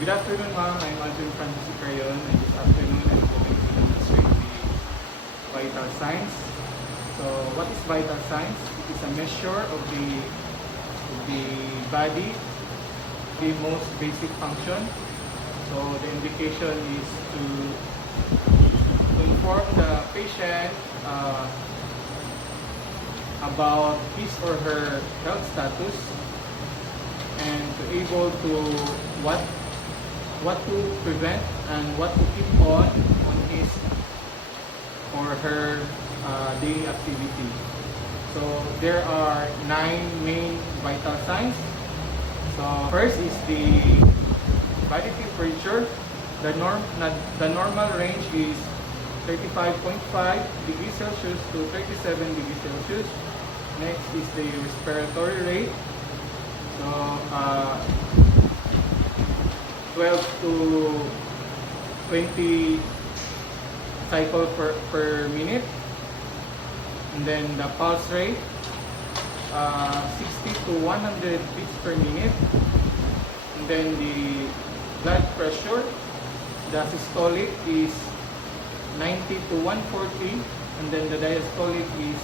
Good afternoon, ma'am. I'm Alvin Francis Crayon, and this afternoon I'm going to demonstrate the vital signs. So, what is vital signs? It is a measure of the body, the most basic function. So, the indication is to inform the patient about his or her health status and to able to what to prevent and what to keep on his or her daily activity. So there are 9 main vital signs. So first is the body temperature. The normal range is 35.5 degrees Celsius to 37 degrees Celsius. Next is the respiratory rate. So 12 to 20 cycle per minute. And then the pulse rate, 60 to 100 beats per minute. And then the blood pressure, the systolic is 90 to 140. And then the diastolic is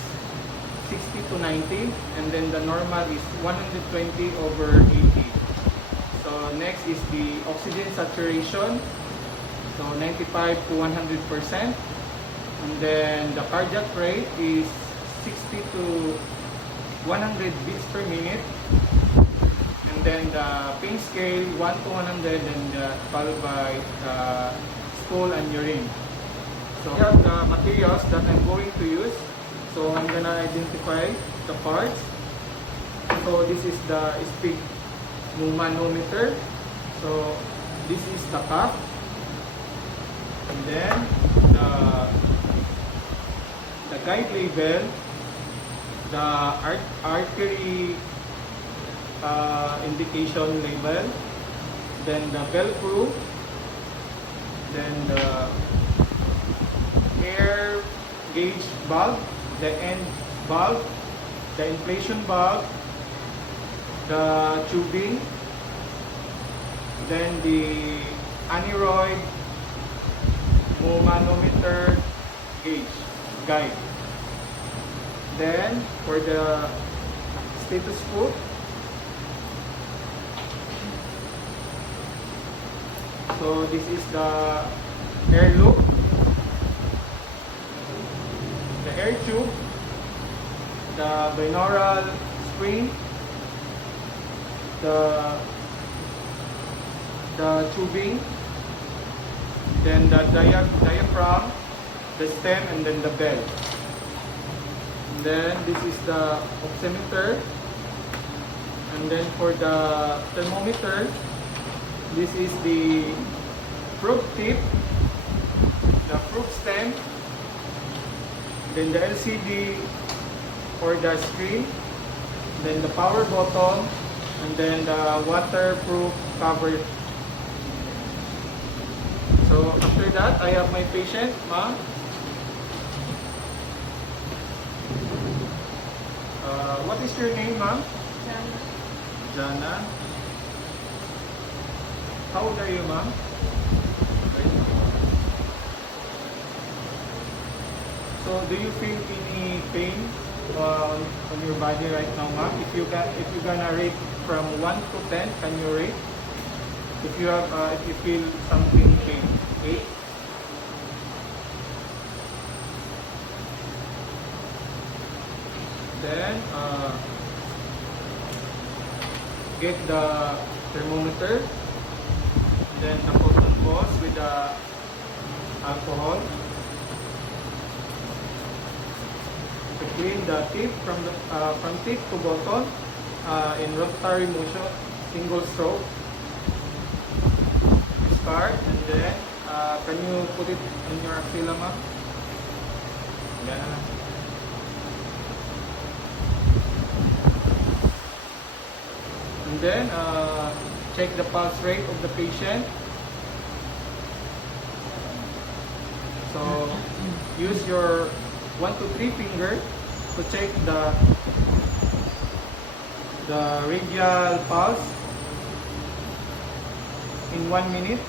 60 to 90. And then the normal is 120 over 80. So next is the oxygen saturation, so 95 to 100%. And then the cardiac rate is 60 to 100 beats per minute. And then the pain scale 1 to 100, and followed by stool and urine. So here are the materials that I'm going to use. So I'm gonna identify the parts. So this is the sphygmomanometer. So this is the cup, and then the guide label, the artery indication label, then the Velcro, then the air gauge valve, the end valve, the inflation valve, the tubing, then the aneroid manometer guide. Then for the stethoscope, so this is the air loop, the air tube, the binaural spring, the tubing, then the diaphragm, the stem, and then the bell. And then this is the oximeter. And then for the thermometer, this is the probe tip, the probe stem, then the LCD for the screen, then the power button, and then the waterproof cover. So after that, I have my patient, ma'am. What is your name, ma'am? Jana. Jana. How old are you, ma'am? So do you feel any pain on your body right now, ma'am? If you're gonna rate from 1 to 10, can you rate? If you feel something pain, 8. Then get the thermometer, then the cotton balls with the alcohol to clean the tip from tip to bottom in rotary motion, single stroke. Start, and then can you put it in your axilla, ma'am? Yeah. And then check the pulse rate of the patient. So use your 1 to 3 finger to check the radial pulse in 1 minute.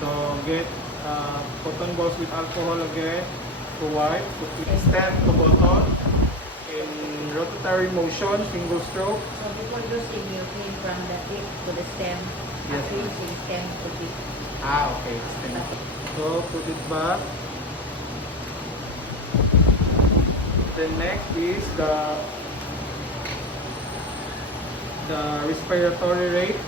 So get cotton balls with alcohol again to wipe, to stem to bottom in rotatory motion, single stroke. So before using, you clean from the tip to the stem. Yes, After ma'am. using stem to tip. Okay, stem. So put it back. Then next is the respiratory rate.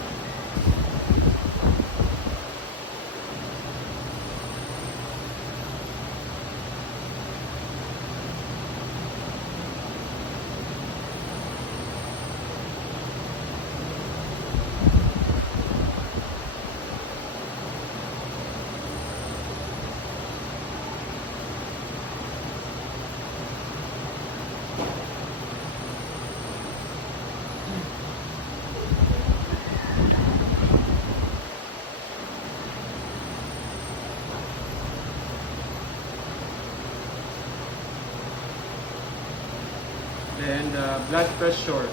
Then the blood pressure.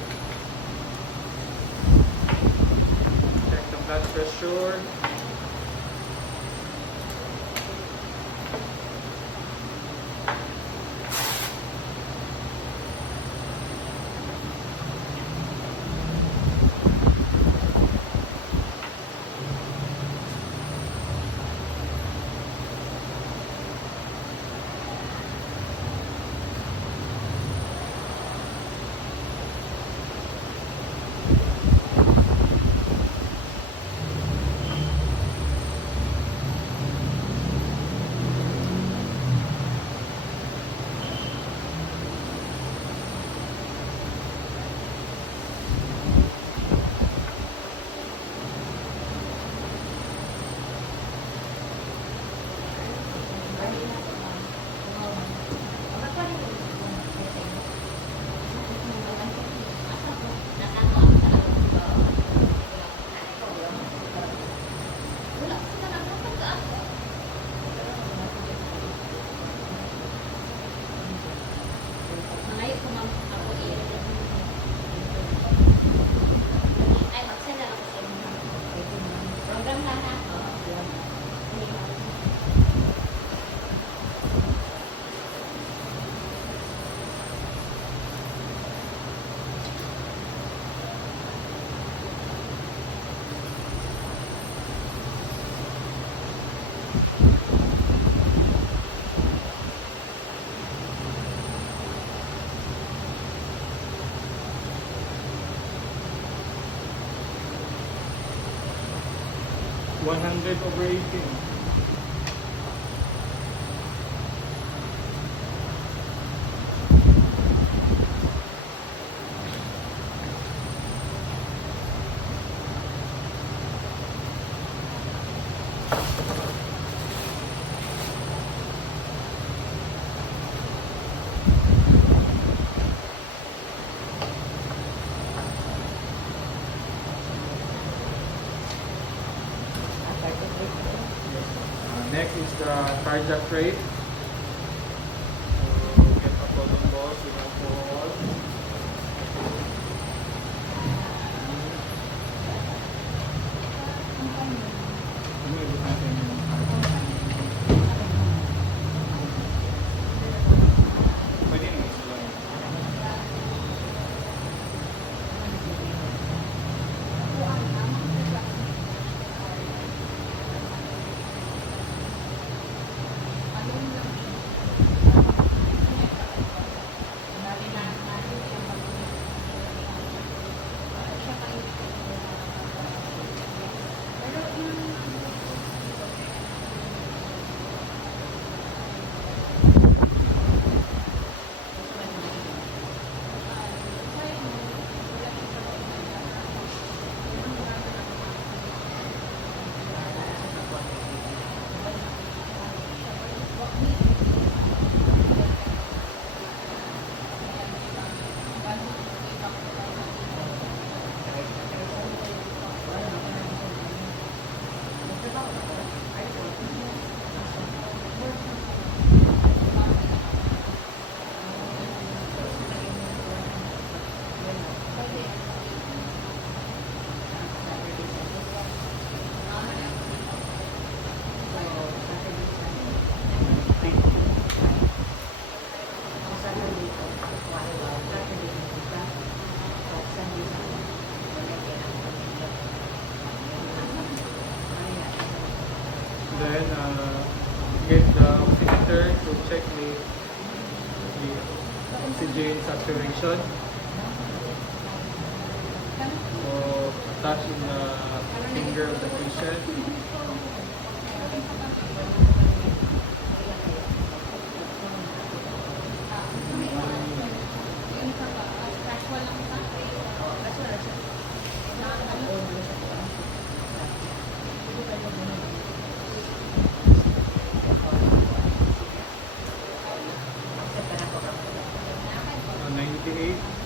Check the blood pressure. Program na na. 100/18. Next is the cardiac rate. So get a cotton balls with alcohol. check the oxygen saturation. So, touching the finger of the patient. Uh, 98.